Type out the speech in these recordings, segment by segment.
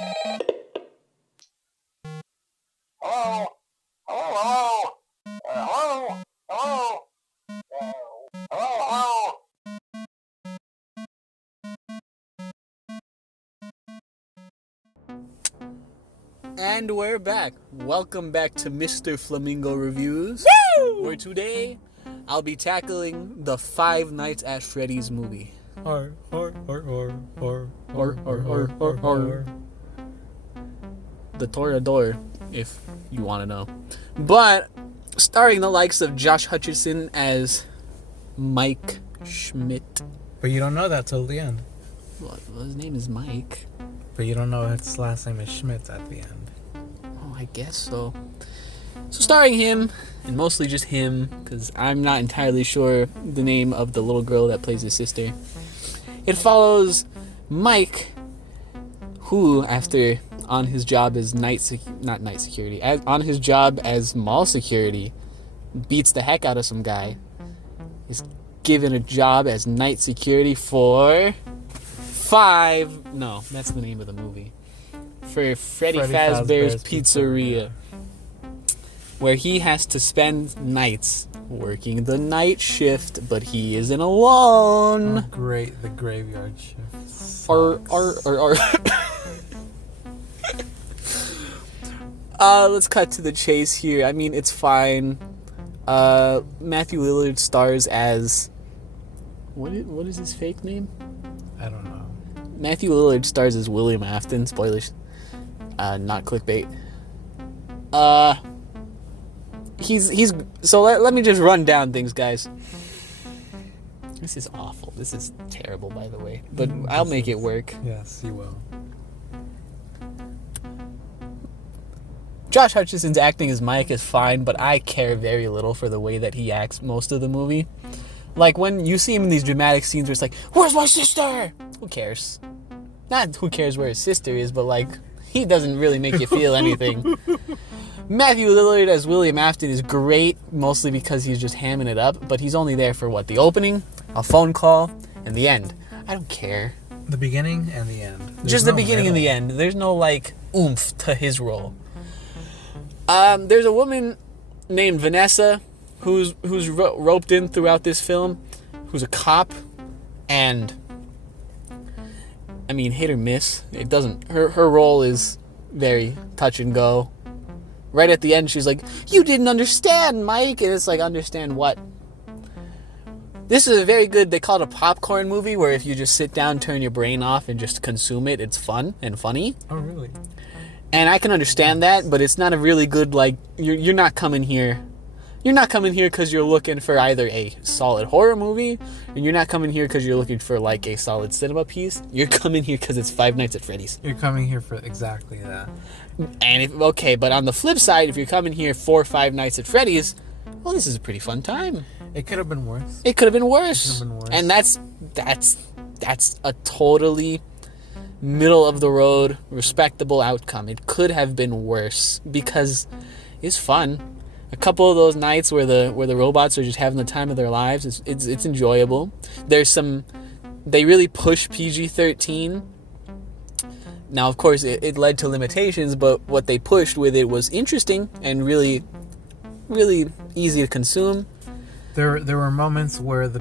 Hello? Hello? Hello? Hello? Hello? And we're back. Welcome back to Mr. Flamingo Reviews. Woo! Where today I'll be tackling the Five Nights at Freddy's movie. Or. The Toreador, if you want to know. But starring the likes of Josh Hutcherson as Mike Schmidt. But you don't know that till the end. Well, his name is Mike. But you don't know his last name is Schmidt at the end. Oh, I guess so. So starring him, and mostly just him, because I'm not entirely sure the name of the little girl that plays his sister. It follows Mike, who, after on his job as on his job as mall security, beats the heck out of some guy, is given a job as night security for that's the name of the movie. For Freddy Fazbear's Pizzeria, where he has to spend nights working the night shift, but he isn't alone. Oh, great, the graveyard shift. Let's cut to the chase here. I mean, it's fine. Matthew Lillard stars as what is his fake name? I don't know. Matthew Lillard stars as William Afton. Spoilers. Not clickbait. He's so let me just run down things, guys. This is awful. This is terrible, by the way. But I'll make it work. Yes, you will. Josh Hutcherson's acting as Mike is fine, but I care very little for the way that he acts most of the movie. Like, when you see him in these dramatic scenes where it's like, where's my sister? Who cares? Not who cares where his sister is, but, like, he doesn't really make you feel anything. Matthew Lillard as William Afton is great, mostly because he's just hamming it up, but he's only there for, the opening, a phone call, and the end. I don't care. The beginning and the end. Just the beginning and the end. There's no, oomph to his role. There's a woman named Vanessa who's roped in throughout this film, who's a cop, and I mean, hit or miss. It doesn't. Her role is very touch and go. Right at the end, she's like, "You didn't understand, Mike," and it's like, understand what? This is a very good. They call it a popcorn movie, where if you just sit down, turn your brain off, and just consume it, it's fun and funny. Oh, really? And I can understand that, but it's not a really good, you're not coming here. You're not coming here because you're looking for either a solid horror movie, and you're not coming here because you're looking for, a solid cinema piece. You're coming here because it's Five Nights at Freddy's. You're coming here for exactly that. And but on the flip side, if you're coming here for Five Nights at Freddy's, well, this is a pretty fun time. It could have been worse. It could have been worse. And that's a totally middle of the road, respectable outcome. It could have been worse because it's fun. A couple of those nights where the robots are just having the time of their lives, it's enjoyable. They really push PG-13. Now, of course, it led to limitations, but what they pushed with it was interesting and really, really easy to consume. There were moments where the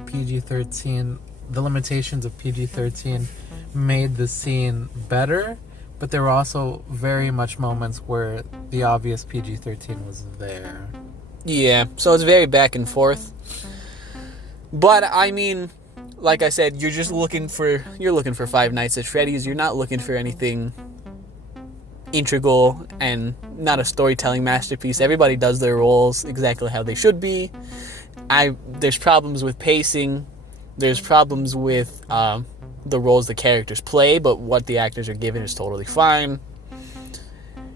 limitations of PG-13 made the scene better, but there were also very much moments where the obvious PG-13 was there. Yeah, so it's very back and forth. But I mean, like I said, you're looking for Five Nights at Freddy's. You're not looking for anything integral and not a storytelling masterpiece. Everybody does their roles exactly how they should be. There's problems with pacing. There's problems with the roles the characters play, but what the actors are given is totally fine.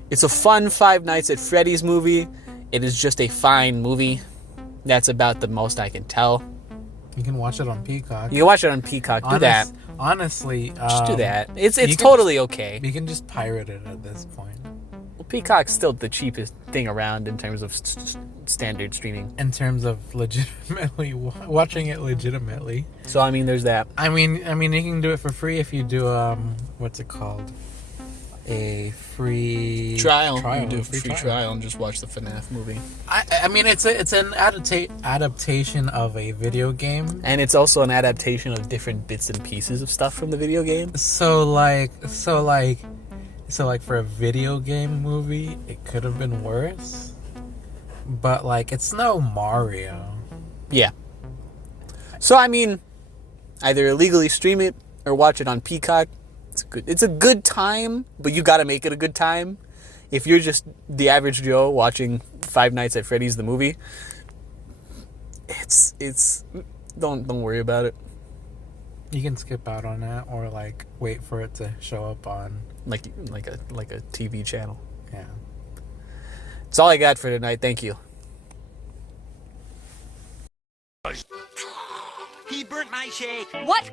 It's a fun Five Nights at Freddy's movie. It is just a fine movie. That's about the most I can tell. You can watch it on Peacock. You can watch it on Peacock. Do that. Honestly, just do that. It's totally okay. You can just pirate it at this point. Well, Peacock's still the cheapest thing around in terms of standard streaming. In terms of legitimately watching it legitimately. So I mean, there's that. I mean, you can do it for free if you do what's it called? a free trial. You do a a free trial and just watch the FNAF movie. I mean, it's an adaptation of a video game. And it's also an adaptation of different bits and pieces of stuff from the video game. So like for a video game movie, it could have been worse. But like, it's no Mario. Yeah. So I mean, either illegally stream it or watch it on Peacock. It's a good time, but you got to make it a good time. If you're just the average Joe watching Five Nights at Freddy's the movie, it's don't worry about it. You can skip out on that, or like wait for it to show up on Like a TV channel. yeah. That's all I got for tonight. Thank you. He burnt my shake. What